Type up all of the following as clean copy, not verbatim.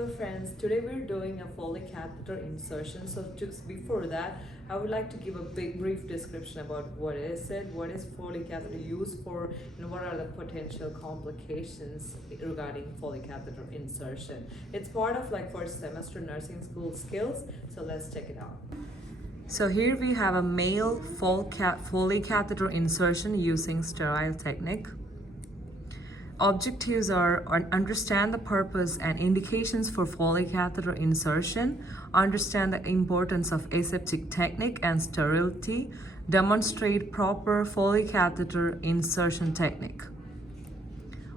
Hello friends, today we're doing a Foley catheter insertion. So just before that, I would like to give a brief description about what is it, what is Foley catheter used for, and what are the potential complications regarding Foley catheter insertion. It's part of like first semester nursing school skills, so let's check it out. So here we have a male Foley catheter insertion using sterile technique. Objectives are understand the purpose and indications for Foley catheter insertion, understand the importance of aseptic technique and sterility, demonstrate proper Foley catheter insertion technique.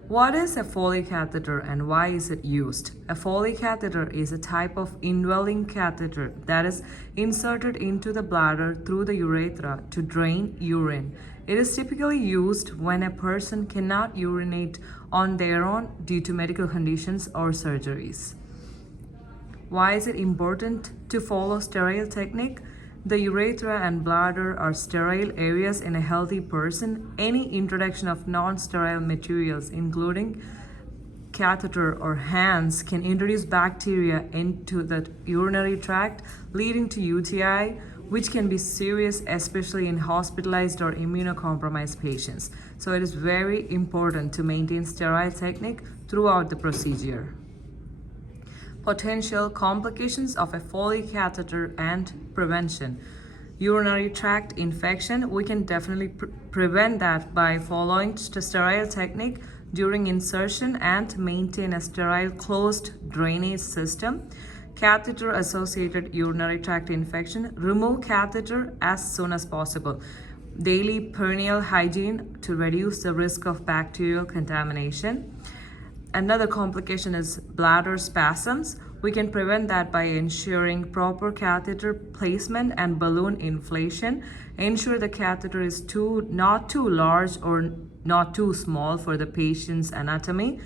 What is a Foley catheter and why is it used? A Foley catheter is a type of indwelling catheter that is inserted into the bladder through the urethra to drain urine. It is typically used when a person cannot urinate on their own due to medical conditions or surgeries. Why is it important to follow sterile technique? The urethra and bladder are sterile areas in a healthy person. Any introduction of non-sterile materials, including catheter or hands, can introduce bacteria into the urinary tract, leading to UTI, which can be serious, especially in hospitalized or immunocompromised patients. So it is very important to maintain sterile technique throughout the procedure. Potential complications of a Foley catheter and prevention. Urinary tract infection, we can definitely prevent that by following sterile technique during insertion and maintain a sterile closed drainage system. Catheter associated urinary tract infection, remove catheter as soon as possible. Daily perineal hygiene to reduce the risk of bacterial contamination. Another complication is bladder spasms. We can prevent that by ensuring proper catheter placement and balloon inflation. Ensure the catheter is not too large or not too small for the patient's anatomy.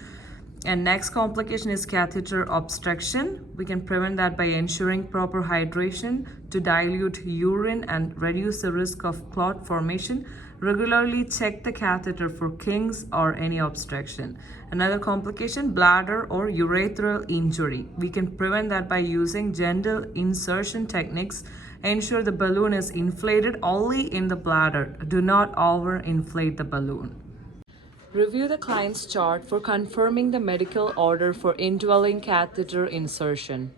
And next complication is catheter obstruction. We can prevent that by ensuring proper hydration to dilute urine and reduce the risk of clot formation. Regularly check the catheter for kinks or any obstruction. Another complication, bladder or urethral injury. We can prevent that by using gentle insertion techniques. Ensure the balloon is inflated only in the bladder. Do not overinflate the balloon. Review the client's chart for confirming the medical order for indwelling catheter insertion.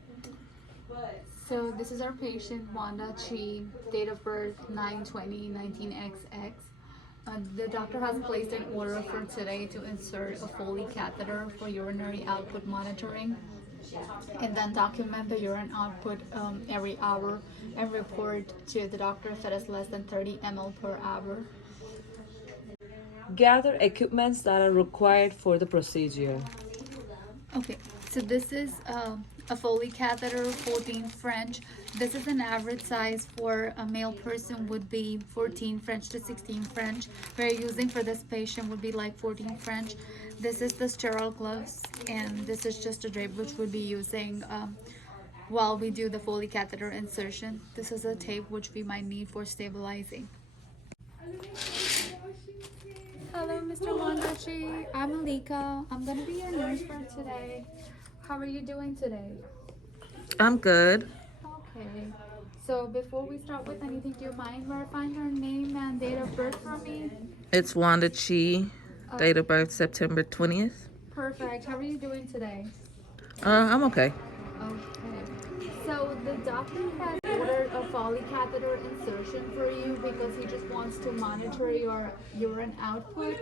So this is our patient, Wanda Chi, date of birth 9/20/19XX. The doctor has placed an order for today to insert a Foley catheter for urinary output monitoring, and then document the urine output every hour and report to the doctor if it is less than 30 ml per hour. Gather equipments that are required for the procedure. Okay, so this is a Foley catheter, 14 French. This is an average size for a male person would be 14 French to 16 French. We're using for this patient would be like 14 French. This is the sterile gloves, and this is just a drape which we'll be using while we do the Foley catheter insertion. This is a tape which we might need for stabilizing. Hello, Mr. Wandachi. I'm Alika. I'm gonna be your nurse for today. How are you doing today? I'm good. Okay. So before we start with anything, do you mind verifying your name and date of birth for me? It's Wanda Chi, date of birth September 20th. Perfect. How are you doing today? I'm okay. Okay. So the doctor has ordered a Foley catheter insertion for you because he just wants to monitor your urine output.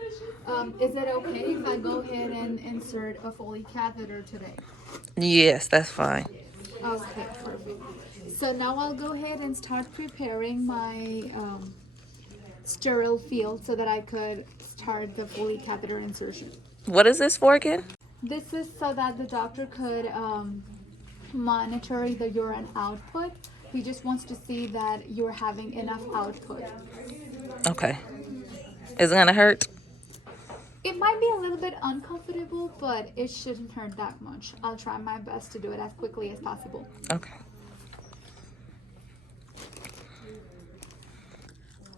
Is it okay if I go ahead and insert a Foley catheter today? Yes, that's fine. Okay, perfect. So now I'll go ahead and start preparing my sterile field so that I could start the Foley catheter insertion. What is this for again? This is so that the doctor could monitor the urine output. He just wants to see that you're having enough output. Okay. Is it gonna hurt? It might be a little bit uncomfortable, but it shouldn't hurt that much. I'll try my best to do it as quickly as possible. Okay.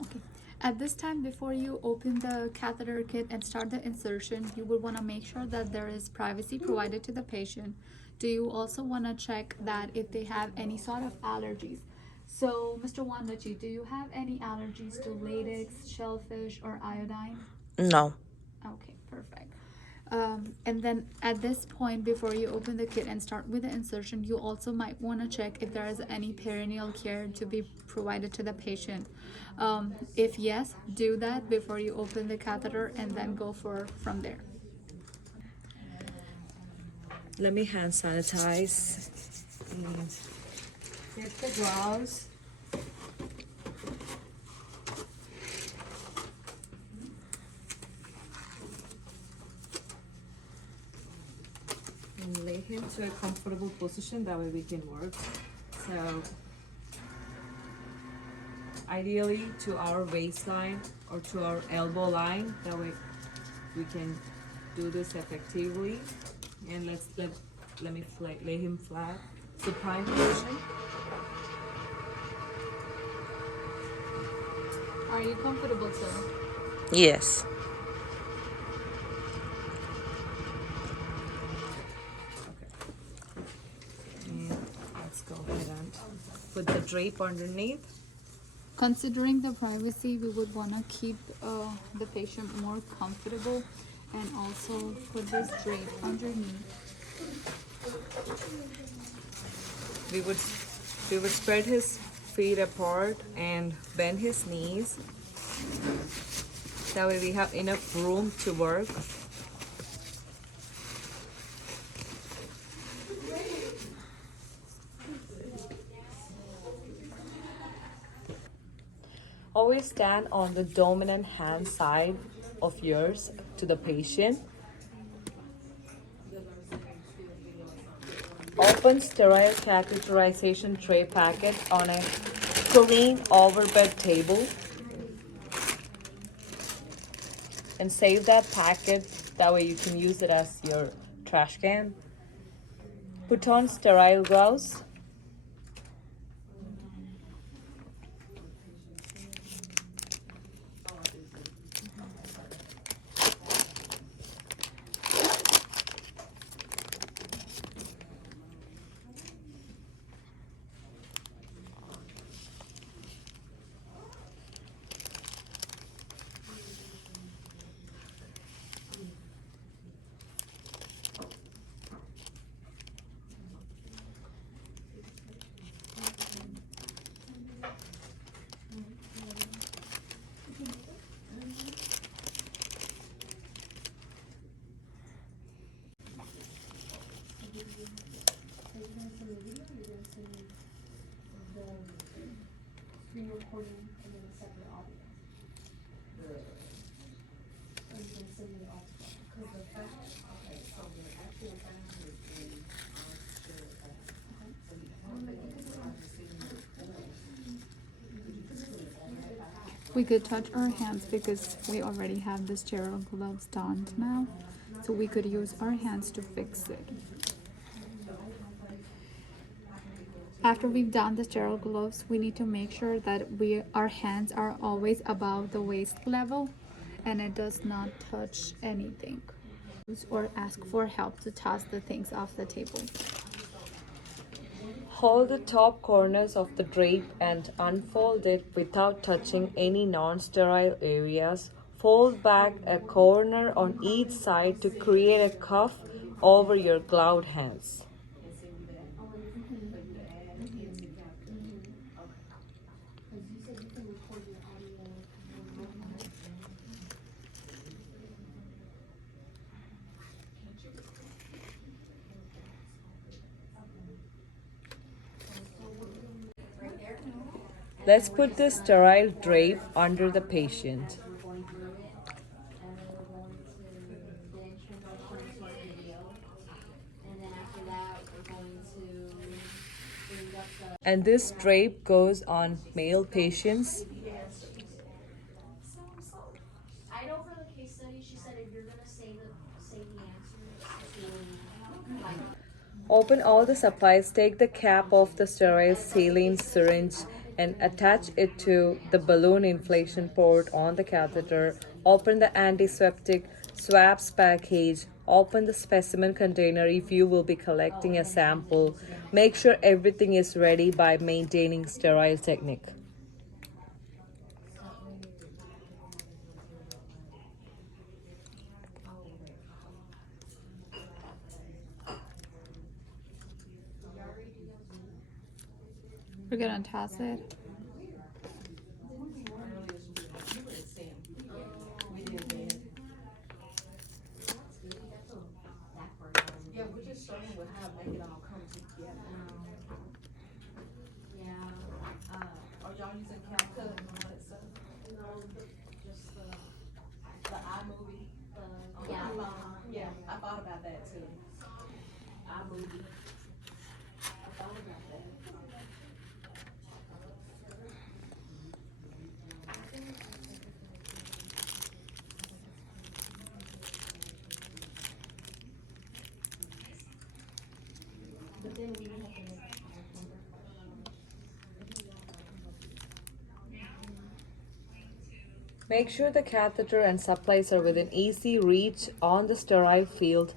Okay. At this time, before you open the catheter kit and start the insertion, you will want to make sure that there is privacy provided to the patient. Do you also want to check that if they have any sort of allergies? So, Mr. Wandachi, do you have any allergies to latex, shellfish, or iodine? No. Okay, perfect. And then at this point, before you open the kit and start with the insertion, you also might want to check if there is any perineal care to be provided to the patient. If yes, do that before you open the catheter and then go from there. Let me hand sanitize and get the gloves. And lay him to a comfortable position, that way we can work. So ideally to our waistline or to our elbow line, that way we can do this effectively. And let me lay him flat. Supine position. Are you comfortable, sir? Yes. And let's go ahead and put the drape underneath. Considering the privacy, we would want to keep the patient more comfortable and also put this drape underneath. We would spread his feet apart and bend his knees. That way we have enough room to work. Always stand on the dominant hand side of yours to the patient. Open sterile catheterization tray packet on a clean overbed table and save that packet, that way you can use it as your trash can. Put on sterile gloves. We could touch our hands because we already have the sterile gloves donned now, so we could use our hands to fix it. After we've done the sterile gloves, we need to make sure that our hands are always above the waist level and it does not touch anything. Or ask for help to toss the things off the table. Hold the top corners of the drape and unfold it without touching any non-sterile areas. Fold back a corner on each side to create a cuff over your gloved hands. Let's put the sterile drape under the patient. And this drape goes on male patients. I know for the case study, she said if you're gonna say the answers to Open all the supplies, take the cap off the sterile saline syringe and attach it to the balloon inflation port on the catheter. Open the antiseptic swabs package. Open the specimen container if you will be collecting a sample. Make sure everything is ready by maintaining sterile technique. We're gonna toss it. Yeah, we're just struggling with how to make it all come together. Are y'all using CapCut and all that stuff? Just The iMovie? yeah. Yeah, I thought about that too. iMovie. I thought about that. But then we have to make Make sure the catheter and supplies are within easy reach on the sterile field.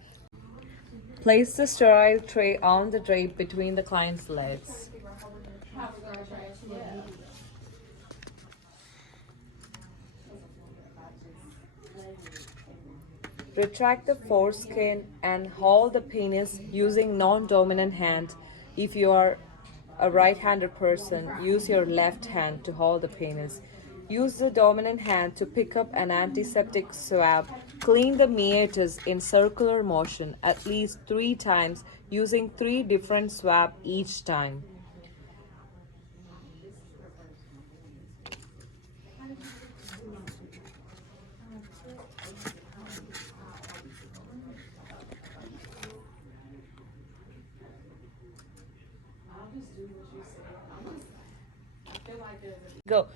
Place the sterile tray on the drape between the client's legs. Retract the foreskin and hold the penis using non-dominant hand. If you are a right-handed person, use your left hand to hold the penis. Use the dominant hand to pick up an antiseptic swab. Clean the meatus in circular motion at least 3 times using 3 different swabs each time. Go.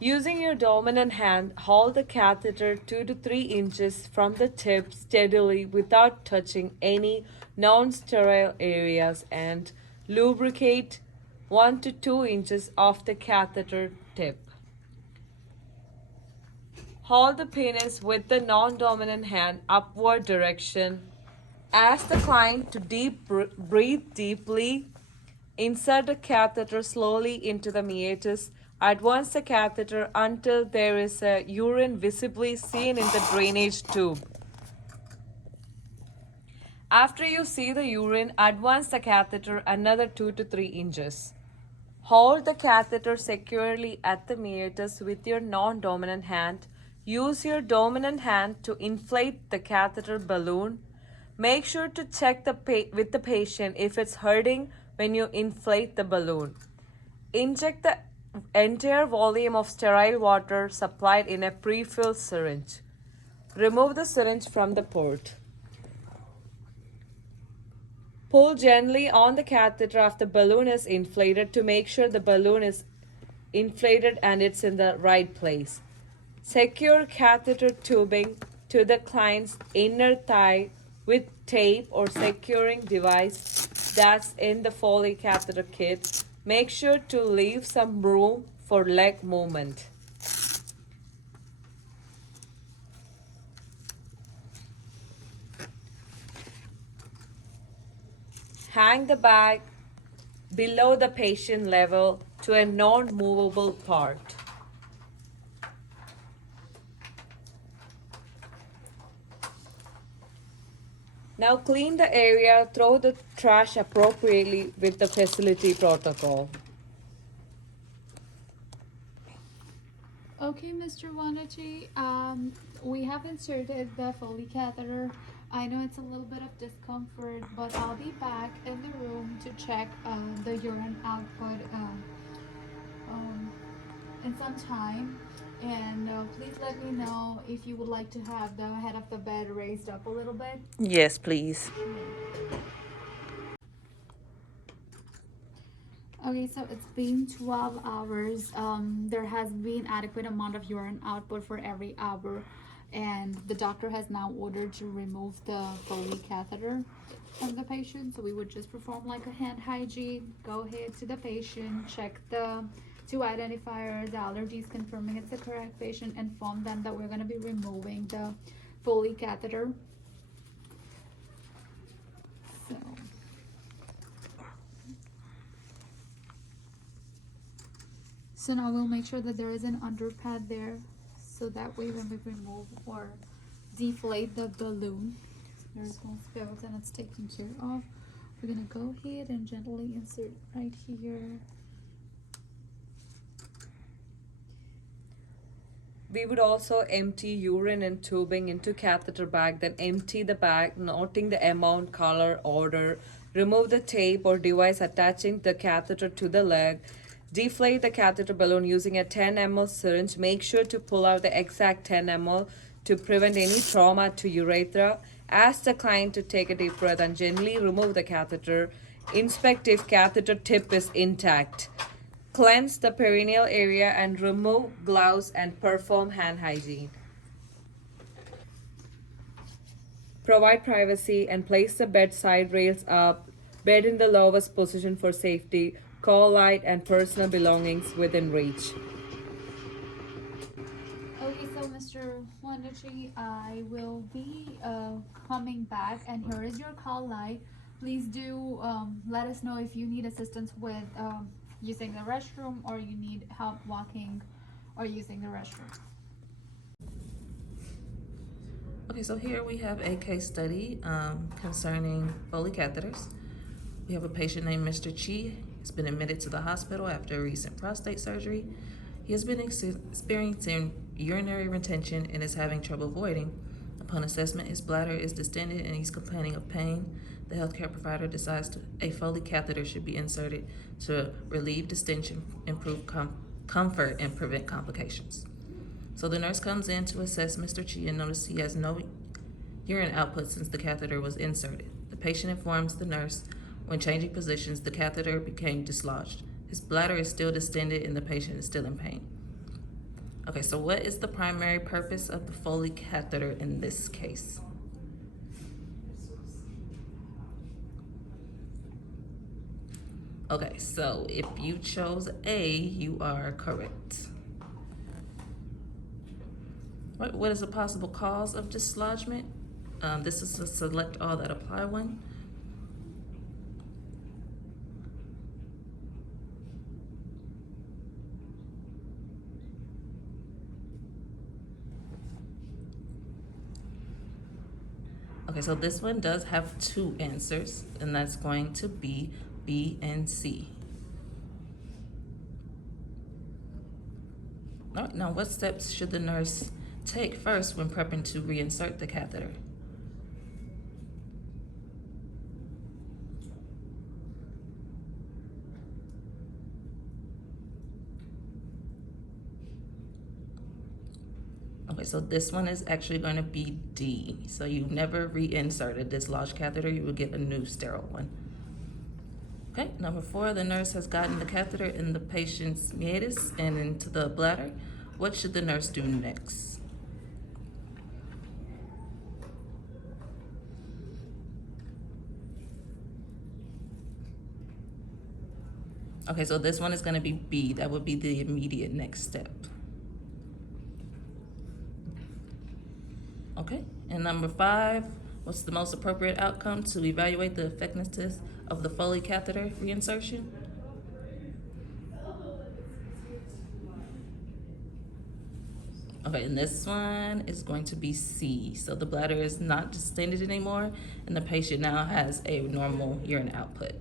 Using your dominant hand, hold the catheter 2 to 3 inches from the tip steadily without touching any non-sterile areas and lubricate 1 to 2 inches off the catheter tip. Hold the penis with the non-dominant hand upward direction. Ask the client to breathe deeply. Insert the catheter slowly into the meatus. Advance the catheter until there is a urine visibly seen in the drainage tube. After you see the urine, advance the catheter another 2 to 3 inches. Hold the catheter securely at the meatus with your non-dominant hand. Use your dominant hand to inflate the catheter balloon. Make sure to check with the patient if it's hurting when you inflate the balloon. Inject the entire volume of sterile water supplied in a pre-filled syringe. Remove the syringe from the port. Pull gently on the catheter after the balloon is inflated to make sure the balloon is inflated and it's in the right place. Secure catheter tubing to the client's inner thigh with tape or securing device that's in the Foley catheter kit. Make sure to leave some room for leg movement. Hang the bag below the patient level to a non-movable part. Now clean the area, throw the trash appropriately with the facility protocol. Okay, Mr. Wanachi, we have inserted the Foley catheter. I know it's a little bit of discomfort, but I'll be back in the room to check the urine output in some time. And please let me know if you would like to have the head of the bed raised up a little bit. Yes, please. Okay, so it's been 12 hours. There has been adequate amount of urine output for every hour, and the doctor has now ordered to remove the Foley catheter from the patient. So we would just perform like a hand hygiene, go ahead to the patient, check the 2 identifiers, allergies, confirming it's the correct patient, inform them that we're going to be removing the Foley catheter. So now we'll make sure that there is an underpad there, so that way when we remove or deflate the balloon, there's no spills and it's taken care of. We're gonna go ahead and gently insert right here. We would also empty urine and tubing into catheter bag, then empty the bag, noting the amount, color, order. Remove the tape or device attaching the catheter to the leg. Deflate the catheter balloon using a 10 ml syringe. Make sure to pull out the exact 10 ml to prevent any trauma to urethra. Ask the client to take a deep breath and gently remove the catheter. Inspect if catheter tip is intact. Cleanse the perineal area and remove gloves and perform hand hygiene. Provide privacy and place the bedside rails up, bed in the lowest position for safety, call light and personal belongings within reach. Okay, so Mr. Wandachi, I will be coming back, and here is your call light. Please do let us know if you need assistance with using the restroom, or you need help walking or using the restroom. Okay, so here we have a case study concerning Foley catheters. We have a patient named Mr. Chi. He's been admitted to the hospital after a recent prostate surgery. He has been experiencing urinary retention and is having trouble voiding. Upon assessment, his bladder is distended and he's complaining of pain. The healthcare provider decides a Foley catheter should be inserted to relieve distension, improve comfort, and prevent complications. So the nurse comes in to assess Mr. Chi and notices he has no urine output since the catheter was inserted. The patient informs the nurse when changing positions, the catheter became dislodged. His bladder is still distended and the patient is still in pain. Okay, so what is the primary purpose of the Foley catheter in this case? Okay, so if you chose A, you are correct. What is a possible cause of dislodgement? This is a select all that apply one. Okay, so this one does have two answers, and that's going to be B and C. All right, now what steps should the nurse take first when prepping to reinsert the catheter? Okay, so this one is actually going to be D. So you never reinsert a dislodged catheter, you will get a new sterile one. Okay, number 4, the nurse has gotten the catheter in the patient's meatus and into the bladder. What should the nurse do next? Okay, so this one is going to be B. That would be the immediate next step. Okay, and number 5, what's the most appropriate outcome to evaluate the effectiveness of the Foley catheter reinsertion? Okay, and this one is going to be C. So the bladder is not distended anymore, and the patient now has a normal urine output.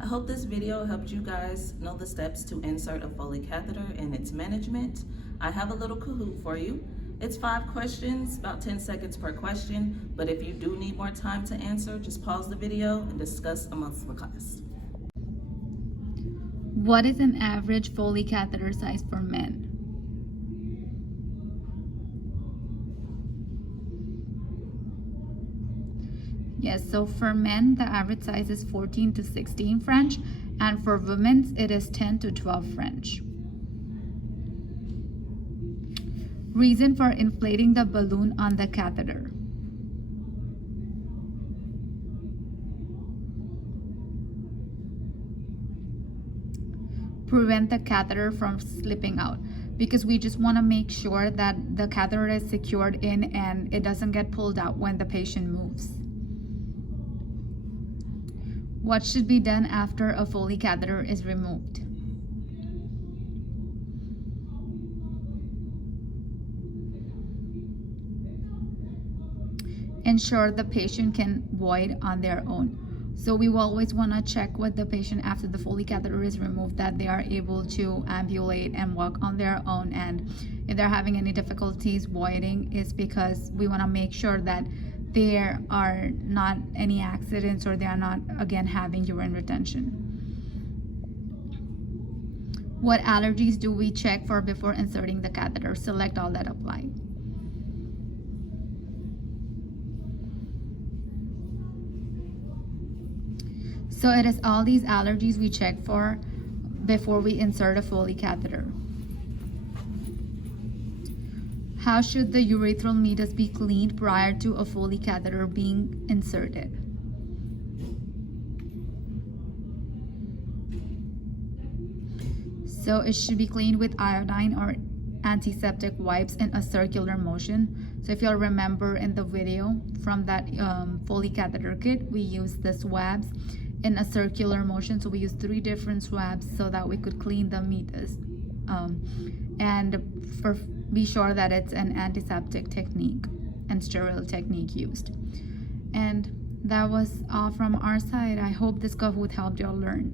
I hope this video helped you guys know the steps to insert a Foley catheter and its management. I have a little Kahoot for you. It's 5 questions, about 10 seconds per question, but if you do need more time to answer, just pause the video and discuss amongst the class. What is an average Foley catheter size for men? Yes, so for men, the average size is 14 to 16 French, and for women, it is 10 to 12 French. Reason for inflating the balloon on the catheter. Prevent the catheter from slipping out. because we just want to make sure that the catheter is secured in and it doesn't get pulled out when the patient moves. What should be done after a Foley catheter is removed? Ensure the patient can void on their own. So we will always want to check with the patient after the Foley catheter is removed that they are able to ambulate and walk on their own, and if they're having any difficulties voiding, is because we want to make sure that there are not any accidents or they are not again having urine retention. What allergies do we check for before inserting the catheter? Select all that apply. So it is all these allergies we check for before we insert a Foley catheter. How should the urethral meatus be cleaned prior to a Foley catheter being inserted? So it should be cleaned with iodine or antiseptic wipes in a circular motion. So if you'll remember in the video from that Foley catheter kit, we used the swabs in a circular motion. So we used 3 different swabs so that we could clean the meatus, and be sure that it's an antiseptic technique and sterile technique used. And that was all from our side. I hope this Kahoot helped y'all learn.